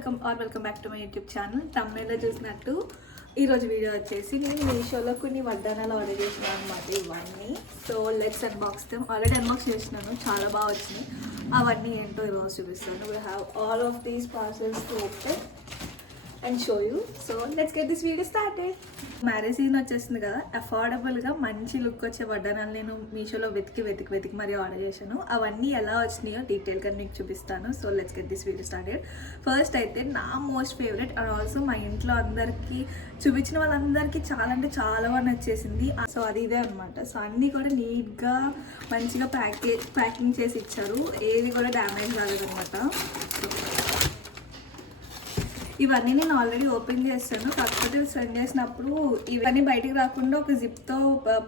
Welcome back to my YouTube channel. తమిళలో చూసినట్టు ఈరోజు వీడియో వచ్చేసి నేను మీషోలో కొన్ని వడ్డానాలు ఆర్డర్ చేసినాను అనమాట. ఇవన్నీ so let's unbox them. Already unbox చేసినాను, చాలా బాగా వచ్చినాయి. అవన్నీ ఏంటో ఈరోజు చూపిస్తాను. We have all of these parcels to open and show you. So let's get this video started. Marriage season వచ్చేసింది కదా, అఫోర్డబుల్గా మంచి లుక్ వచ్చే వడ్డానాలు నేను మీషోలో వెతికి మరి ఆర్డర్ చేశాను. అవన్నీ ఎలా వచ్చినాయో డీటెయిల్గా మీకు చూపిస్తాను. So let's get this video started. First అయితే నా మోస్ట్ ఫేవరెట్ అండ్ ఆల్సో మా ఇంట్లో అందరికీ చూపించిన వాళ్ళందరికీ చాలా అంటే చాలా బాగా నచ్చేసింది. సో అది ఇదే అనమాట. సో అన్నీ కూడా నీట్గా మంచిగా ప్యాకింగ్ చేసి ఇచ్చారు, ఏది కూడా డ్యామేజ్ కాలేదన్నమాట. ఇవన్నీ నేను ఆల్రెడీ ఓపెన్ చేస్తాను, కాకపోతే సెండ్ చేసినప్పుడు ఇవన్నీ బయటికి రాకుండా ఒక జిప్తో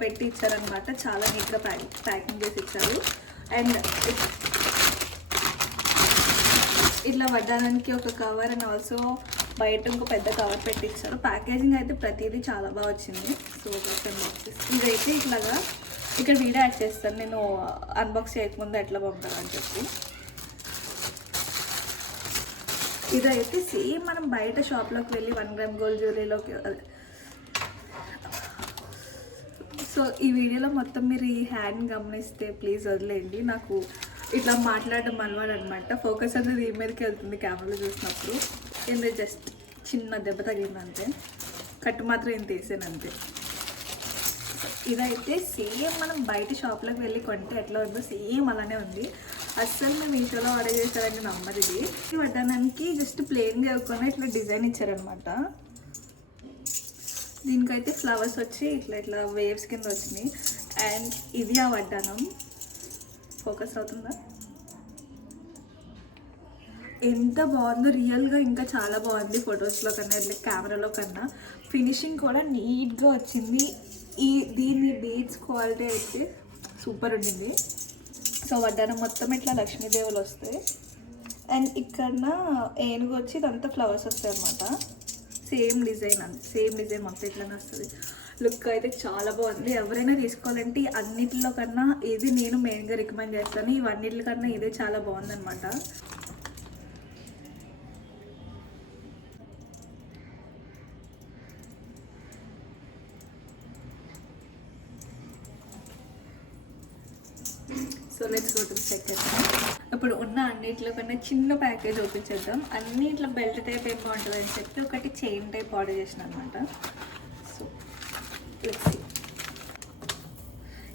పెట్టి ఇచ్చారనమాట. చాలా నీట్గా ప్యాకింగ్ చేసి ఇచ్చారు. అండ్ ఇట్లా వడ్డానికి ఒక కవర్ అండ్ ఆల్సో బయట ఇంకో పెద్ద కవర్ పెట్టి ఇచ్చారు. ప్యాకేజింగ్ అయితే ప్రతిదీ చాలా బాగా వచ్చింది. సో ఇదైతే ఇట్లాగా ఇక్కడ వీడియో యాడ్ చేస్తాను నేను అన్బాక్స్ చేయకముందు ఎట్లా పంపాలని చెప్పి. ఇదైతే సేమ్ మనం బయట షాప్లోకి వెళ్ళి 1 గ్రామ్ గోల్డ్ జ్యువెలరీలోకి. సో ఈ వీడియోలో మొత్తం మీరు ఈ హ్యాండ్ గమనిస్తే ప్లీజ్ వదిలేయండి. నాకు ఇట్లా మాట్లాడడం అలవాటు అనమాట. ఫోకస్ అనేది ఈ మీదకి వెళ్తుంది కెమెరాలో చూసినప్పుడు. ఏంటంటే జస్ట్ చిన్న దెబ్బ తగిలిందంతే, కట్టు మాత్రం ఏం తీసాను అంతే. ఇదైతే సేమ్ మనం బయట షాప్లోకి వెళ్ళి కొంటే ఎట్లా ఉందో సేమ్ అలానే ఉంది. అస్సలు మేము మీషోలో ఆర్డర్ చేశారని నమ్మదు. ఇది వడ్డానానికి జస్ట్ ప్లెయిన్గా ఇవ్వకుండా ఇట్లా డిజైన్ ఇచ్చారనమాట. దీనికైతే ఫ్లవర్స్ వచ్చి ఇట్లా ఇట్లా వేవ్స్ కింద వచ్చినాయి. అండ్ ఇది ఆ వడ్డానం. ఫోకస్ అవుతుందా? ఎంత బాగుందో రియల్గా, ఇంకా చాలా బాగుంది ఫొటోస్లో కన్నా ఇట్లా కెమెరాలో కన్నా. ఫినిషింగ్ కూడా నీట్గా వచ్చింది. దీని బీడ్స్ క్వాలిటీ అయితే సూపర్ ఉండింది. సో వడ్డానం మొత్తం ఇట్లా లక్ష్మీదేవులు వస్తాయి. అండ్ ఇక్కడ ఏనుగు వచ్చి ఇదంతా ఫ్లవర్స్ వస్తాయి అనమాట. సేమ్ డిజైన్ మొత్తం ఇట్లానే వస్తుంది. లుక్ అయితే చాలా బాగుంది. ఎవరైనా తీసుకోవాలంటే అన్నిటిలో కన్నా ఇది నేను మెయిన్గా రికమెండ్ చేస్తాను. ఇవన్నిటికన్నా ఇదే చాలా బాగుందన్నమాట. So let's go to the second. ఇప్పుడు ఉన్న అన్నింటిలో కన్నా చిన్న ప్యాకేజ్ ఓపెన్ చేద్దాం. అన్నీ ఇట్లా బెల్ట్ టైప్ ఏం బాగుంటుంది అని చెప్పి ఒకటి చైన్ టైప్ ఆర్డర్ చేసిన అనమాట. So let's see.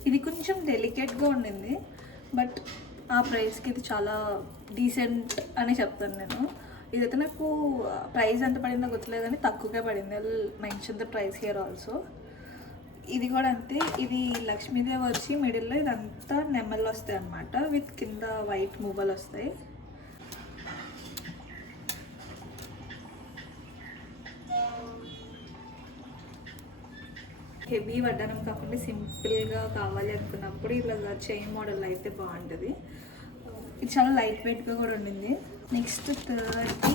ఇది కొంచెం డెలికేట్గా ఉండింది, బట్ ఆ ప్రైస్కి ఇది చాలా డీసెంట్ అని చెప్తాను నేను. ఇదైతే నాకు ప్రైస్ ఎంత పడిందో గుర్తులేదు కానీ తక్కువగా పడింది. I will mention the price here also. ఇది కూడా అంతే. ఇది లక్ష్మీదేవి వచ్చి మిడిల్లో ఇదంతా నెమ్మలు వస్తాయి అన్నమాట, విత్ కింద వైట్ మువ్వలు వస్తాయి. హెవీ వడ్డానం కాకుండా సింపుల్గా కావాలి అనుకున్నప్పుడు ఇలా చైన్ మోడల్ అయితే బాగుంటుంది. ఇది చాలా లైట్ వెయిట్గా కూడా ఉండింది. నెక్స్ట్ థర్డ్,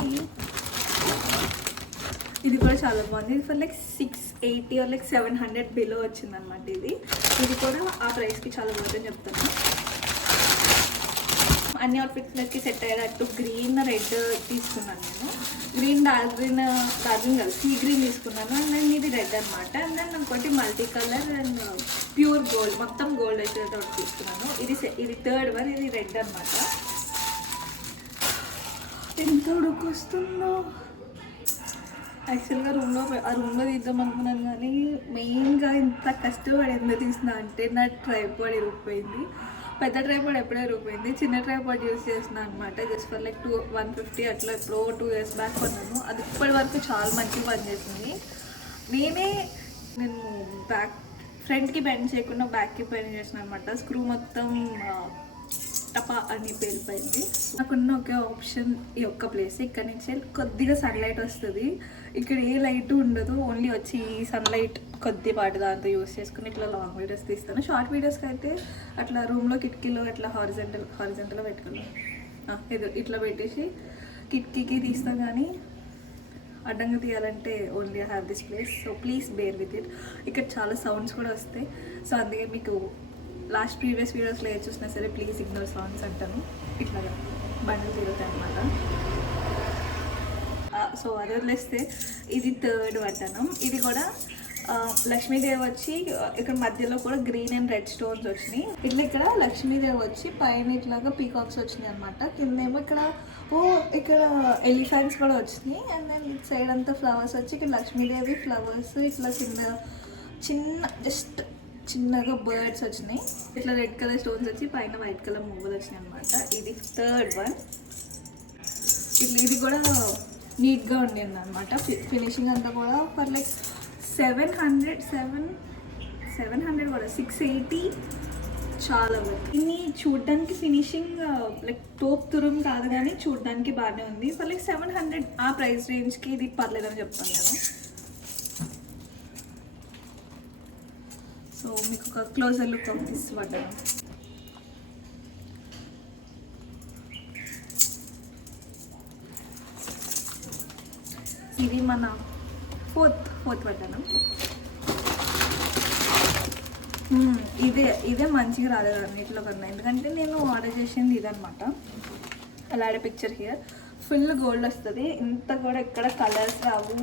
ఇది కూడా చాలా బాగుంది. ఇది for like 680 or like 700 below వచ్చిందనమాట. ఇది కూడా ఆ ప్రైస్కి చాలా బాగుందని చెప్తాను. అన్ని అవుట్ఫిట్స్కి సెట్ అయ్యేటట్టు గ్రీన్ రెడ్ తీసుకున్నాను నేను. గ్రీన్ డార్క్ గ్రీన్ కాదు, సీ గ్రీన్ తీసుకున్నాను. అండ్ నేను ఇది రెడ్ అనమాట. అండ్ దెన్ ఇంకోటి multi colour and pure gold, మొత్తం గోల్డ్ వచ్చేటట్టు ఒకటి తీసుకున్నాను. ఇది థర్డ్ వన్. ఇది రెడ్ అనమాట. ఎంత ఉడుకొస్తుందో. యాక్చువల్గా రూమ్లో తీద్దాం అనుకున్నాను కానీ మెయిన్గా ఇంత కష్టపడి ఎందుకు తీసిన అంటే నా ట్రైపాడ్ ఇరిగిపోయింది. పెద్ద ట్రైపాడ్ ఎప్పుడో ఇరిగిపోయింది. చిన్న ట్రైపాడ్ యూజ్ చేసిన అనమాట. జస్ట్ ఫర్ లైక్ 150 అట్లా ఎప్పుడో 2 years బ్యాక్ కొన్నాను. అది ఇప్పటి వరకు చాలా మంచిగా పనిచేసింది. నేను ఫ్రంట్కి బెండ్ చేయకుండా బ్యాక్కి బెండ్ చేసిన అనమాట. స్క్రూ మొత్తం టపా అని పేలిపోయింది. నాకున్న ఒకే ఆప్షన్ ఈ ఒక్క ప్లేస్. ఇక్కడ నుంచి కొద్దిగా సన్లైట్ వస్తుంది. ఇక్కడ ఏ లైట్ ఉండదు, ఓన్లీ వచ్చి ఈ సన్లైట్ కొద్దిపాటి దాంతో యూస్ చేసుకుని ఇట్లా లాంగ్ వీడియోస్ తీస్తాను. షార్ట్ వీడియోస్కి అయితే అట్లా రూమ్లో కిటికీలో ఇట్లా హారిజెంటల్గా పెట్టుకున్నాను. ఇది ఇట్లా పెట్టేసి కిటికీకి తీస్తాం. కానీ అడ్డంగా తీయాలంటే only I have this place. So please bear with it. ఇక్కడ చాలా సౌండ్స్ కూడా వస్తాయి. సో అందుకే మీకు లాస్ట్ ప్రీవియస్ వీడియోస్లో ఏది చూసినా సరే ప్లీజ్ ఇగ్నోర్ సౌండ్స్ అంటాను. ఇట్లాగా బండ్లు తిరుగుతాయి అన్నమాట. సో అది వదిలేస్తే ఇది థర్డ్ వడ్డానం. ఇది కూడా లక్ష్మీదేవి వచ్చి ఇక్కడ మధ్యలో కూడా గ్రీన్ అండ్ రెడ్ స్టోన్స్ వచ్చినాయి. ఇట్లా ఇక్కడ లక్ష్మీదేవి వచ్చి పైన ఇట్లాగా పీకాక్స్ వచ్చినాయి అనమాట. కిందేమో ఇక్కడ ఎలిఫెంట్స్ కూడా వచ్చినాయి. అండ్ దెన్ ఇటు సైడ్ అంతా ఫ్లవర్స్ వచ్చి ఇక్కడ లక్ష్మీదేవి ఫ్లవర్స్ ఇట్లా జస్ట్ చిన్నగా బర్డ్స్ వచ్చినాయి. ఇట్లా రెడ్ కలర్ స్టోన్స్ వచ్చి పైన వైట్ కలర్ మువ్వలు వచ్చినాయి అనమాట. ఇది థర్డ్ వన్. ఇట్లా ఇది కూడా నీట్గా ఉండింది అనమాట. ఫినిషింగ్ అంతా కూడా ఫర్ లైక్ 700 కూడా 680 చాలా వర్క్. ఇన్ని చూడ్డానికి ఫినిషింగ్ లైక్ టోప్ తురం కాదు కానీ చూడ్డానికి బాగానే ఉంది. ఫర్ లైక్ 700 ఆ ప్రైస్ రేంజ్కి ఇది పర్లేదని చెప్తాను కదా. సో మీకు ఒక క్లోజర్ లుక్ ఆఫ్ దిస్ వడ్డానం. ఇది మన ఫోర్త్ వడ్డానం. ఇదే మంచిగా రాలేదు అన్నింటిలో కన్నా, ఎందుకంటే నేను ఆర్డర్ చేసింది ఇదనమాట. అలాగే పిక్చర్ హియర్ ఫుల్ గోల్డ్ వస్తుంది. ఇంత కూడా ఎక్కడ కలర్స్ రావు,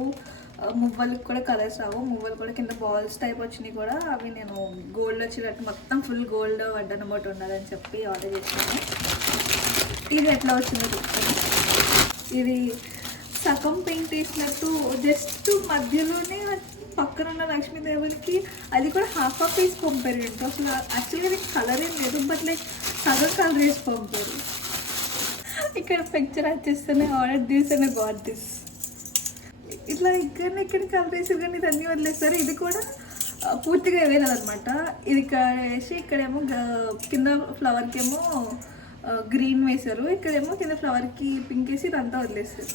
మువ్వలకు కూడా కలర్స్ రావు. మువ్వలు కూడా కింద బాల్స్ టైప్ వచ్చినాయి కూడా, అవి నేను గోల్డ్ వచ్చేటట్టు మొత్తం ఫుల్ గోల్డ్ వడ్డానం ఒకటి ఉండాలని చెప్పి ఆర్డర్ చేసాను. ఇది ఎట్లా వచ్చిందో చెప్తాను. ఇది సగం పెయింట్ వేసినట్టు జస్ట్ మధ్యలోనే పక్కన ఉన్న లక్ష్మీదేవులకి అది కూడా హాఫ్ పీస్ పంపారు. ఏంటో అసలు యాక్చువల్గా దీనికి కలర్ ఏం లేదు, బట్ లైక్ సగం కలర్ వేసి పంపారు. ఇక్కడ పిక్చర్ వచ్చేస్తేనే order this and got this. ఇట్లా ఇక్కడ కలర్ వేసారు కానీ ఇది అన్నీ వదిలేస్తారు. ఇది కూడా పూర్తిగా వేయలేదన్నమాట. ఇది ఇక్కడ వేసి ఇక్కడేమో కింద ఫ్లవర్కి ఏమో గ్రీన్ వేశారు, ఇక్కడేమో కింద ఫ్లవర్కి పింక్ వేసి ఇదంతా వదిలేస్తారు.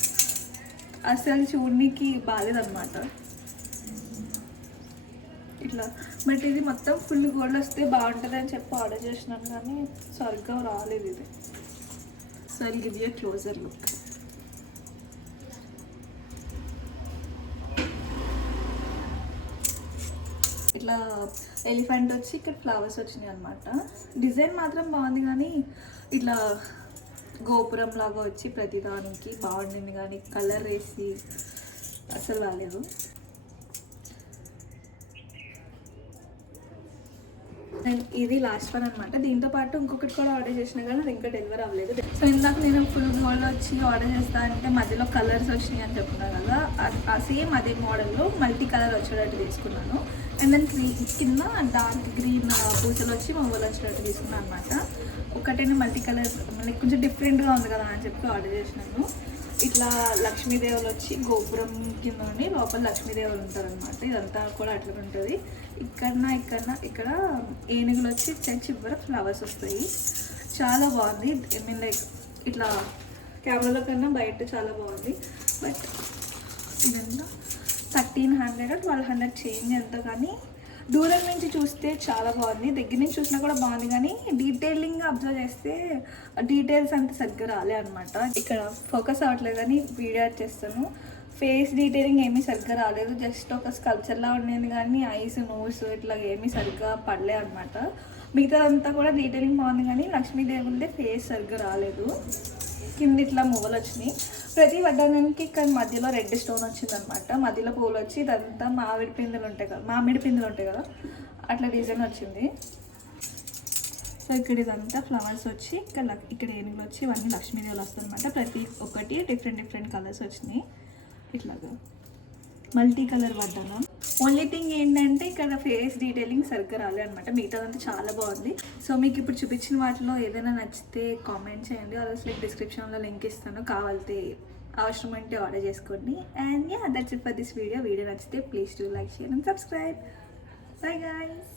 అసలు చూడడానికి బాగాలేదన్నమాట ఇట్లా. బట్ ఇది మొత్తం ఫుల్ గోల్డ్ వస్తే బాగుంటుంది అని చెప్పి ఆర్డర్ చేసినాను కానీ సరిగ్గా రాలేదు ఇది. So I'll give you closer look. ఇట్లా ఎలిఫెంట్ వచ్చి ఇక్కడ ఫ్లవర్స్ వచ్చినాయి అనమాట. డిజైన్ మాత్రం బాగుంది కానీ ఇట్లా గోపురం లాగా వచ్చి ప్రతిదానికి బాగుండింది కానీ కలర్ వేసి అసలు బాగాలేదు. ఇది లాస్ట్ వన్ అనమాట. దీంతో పాటు ఇంకొకటి కూడా ఆర్డర్ చేసినా కానీ అది ఇంకా డెలివరీ అవ్వలేదు. సో ఇందాక నేను ఫుల్ గోల్డ్ వచ్చి ఆర్డర్ చేస్తా అంటే మధ్యలో కలర్స్ వచ్చినాయి అని చెప్తున్నాను కదా, ఆ సేమ్ అదే మోడల్లో మల్టీ కలర్ వచ్చేటట్టు తీసుకున్నాను. అండ్ దెన్ కింద డార్క్ గ్రీన్ పూసలు వచ్చి మొబైల్ వచ్చేటట్టు తీసుకున్నాను అనమాట. ఒకటేనే మల్టీ కలర్ లైక్ కొంచెం డిఫరెంట్గా ఉంది కదా అని చెప్పి ఆర్డర్ చేసినాను. ఇట్లా లక్ష్మీదేవులు వచ్చి గోపురం కింద ఉండి లోపల లక్ష్మీదేవులు ఉంటారనమాట. ఇదంతా కూడా అట్లా ఉంటుంది. ఇక్కడ ఏనుగులు వచ్చి చివర ఫ్లవర్స్ వస్తాయి. చాలా బాగుంది. ఐ మీన్ లైక్ ఇట్లా కెమెరాలో కన్నా బయట చాలా బాగుంది. బట్ ఇదంతా 1300 1200 చేంజ్ ఎంత, కానీ దూరం నుంచి చూస్తే చాలా బాగుంది, దగ్గర నుంచి చూసినా కూడా బాగుంది. కానీ డీటెయిలింగ్గా అబ్జర్వ్ చేస్తే డీటెయిల్స్ అంత సరిగ్గా రాలే అనమాట. ఇక్కడ ఫోకస్ అవ్వట్లేదు కానీ వీడియో యాడ్ చేస్తాను. ఫేస్ డీటెయిలింగ్ ఏమీ సరిగ్గా రాలేదు, జస్ట్ ఒక స్కల్ప్చర్లా ఉండేది కానీ ఐస్ నోస్ ఇట్లా ఏమీ సరిగ్గా పడలే అనమాట. మిగతాదంతా కూడా డీటెయిలింగ్ బాగుంది కానీ లక్ష్మీదేవులదే ఫేస్ సరిగ్గా రాలేదు. కింద ఇట్లా మువ్వలు వచ్చినాయి. ప్రతి వడ్డానానికి ఇక్కడ మధ్యలో రెడ్ స్టోన్ వచ్చిందనమాట. మధ్యలో పూలు వచ్చి ఇదంతా మామిడి పిందెలు ఉంటాయి కదా అట్లా డిజైన్ వచ్చింది. సో ఇక్కడ ఇదంతా ఫ్లవర్స్ వచ్చి ఇక్కడ ఏనుగులు వచ్చి ఇవన్నీ లక్ష్మీదేవులు వస్తుంది అనమాట. ప్రతి ఒక్కటి డిఫరెంట్ కలర్స్ వచ్చినాయి. ఇట్లాగా మల్టీ కలర్ వడ్డానం. ఓన్లీ థింగ్ ఏంటంటే ఇక్కడ ఫేస్ డీటెయిలింగ్ సరిగ్గా రాలే అనమాట. మిగతాదంతా చాలా బాగుంది. సో మీకు ఇప్పుడు చూపించిన వాటిలో ఏదైనా నచ్చితే కామెంట్ చేయండి, అసలు డిస్క్రిప్షన్లో లింక్ ఇస్తాను, కావాలితే అవసరం అంటే ఆర్డర్ చేసుకోండి. And yeah, that's it for this video. Video నచ్చితే please do like, share and subscribe. Bye guys.